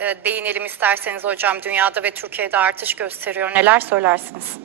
e, değinelim isterseniz hocam. Dünyada ve Türkiye'de artış gösteriyor. Neler söylersiniz?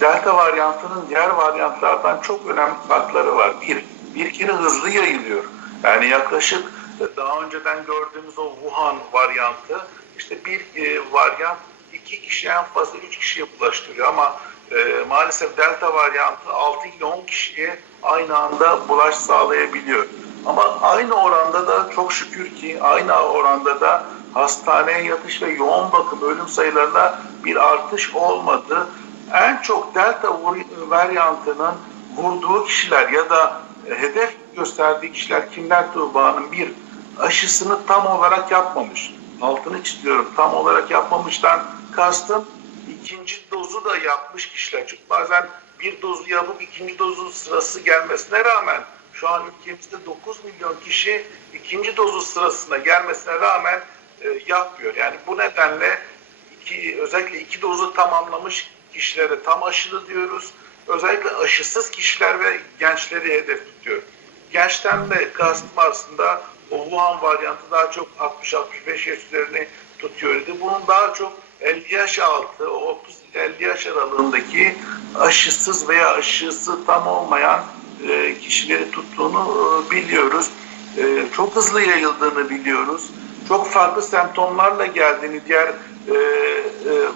Delta varyantının diğer varyantlardan çok önemli farkları var. Bir, bir kere hızlı yayılıyor. Yani yaklaşık e, daha önceden gördüğümüz o Wuhan varyantı işte bir e, varyant iki kişi en fazla üç kişiye bulaştırıyor ama e, maalesef delta varyantı 6 ile 10 kişiye aynı anda bulaş sağlayabiliyor. Ama aynı oranda da çok şükür ki aynı oranda da hastaneye yatış ve yoğun bakım ölüm sayılarında bir artış olmadı. En çok delta varyantının vurduğu kişiler ya da hedef gösterdiği kişiler kimler Tuğba'nın bir aşısını tam olarak yapmamış. Altını çiziyorum tam olarak yapmamıştan kastım ikinci dozu da yapmış kişiler. Çünkü bazen bir dozu yapıp ikinci dozun sırası gelmesine rağmen şu an ülkemizde 9 milyon kişi ikinci dozu sırasına gelmesine rağmen e, yapmıyor. Yani bu nedenle iki, özellikle iki dozu tamamlamış kişilere tam aşılı diyoruz. Özellikle aşısız kişiler ve gençleri hedef tutuyor. Gençten de kastım aslında o Wuhan varyantı daha çok 60-65 yaş üzerini tutuyor idi. Bunun daha çok 50 yaş altı, o 30-50 yaş aralığındaki aşısız veya aşısı tam olmayan e, kişileri tuttuğunu e, biliyoruz. E, çok hızlı yayıldığını biliyoruz. Çok farklı semptomlarla geldiğini diğer e, e,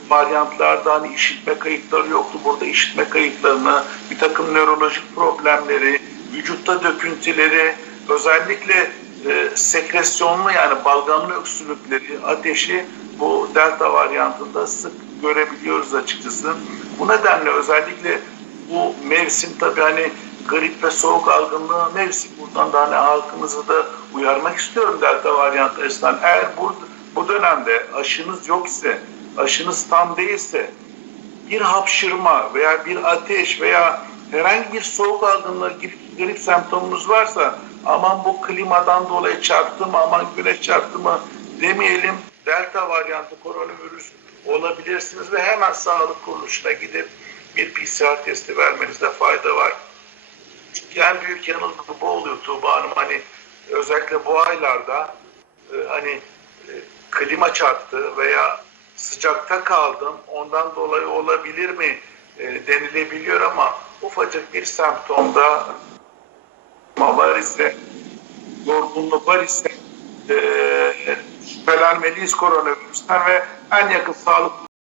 varyantlarda hani işitme kayıtları yoktu. Burada işitme kayıtlarını, bir takım nörolojik problemleri, vücutta döküntüleri, özellikle e, sekresyonlu yani balgamlı öksürükleri, ateşi bu delta varyantında sık görebiliyoruz açıkçası. Bu nedenle özellikle bu mevsim tabii hani grip ve soğuk algınlığı mevsim. Buradan da hani halkımızı da uyarmak istiyorum delta varyantı açısından. Eğer bu, bu dönemde aşınız yok ise, aşınız tam değilse bir hapşırma veya bir ateş veya herhangi bir soğuk algınlığı grip, grip semptomunuz varsa aman bu klimadan dolayı çarptı mı aman güneş çarptı mı demeyelim. Delta varyantı koronavirüs olabilirsiniz ve hemen sağlık kuruluşuna gidip bir PCR testi vermenizde fayda var. En büyük yanılgı bu oluyor Tuğba Hanım. Hani özellikle bu aylarda e, hani e, klima çarptı veya sıcakta kaldım ondan dolayı olabilir mi e, denilebiliyor ama ufacık bir semptomda var ise yorgunluk var ise e, şüphelenmeliyiz koronavirüsten ve en yakın sağlık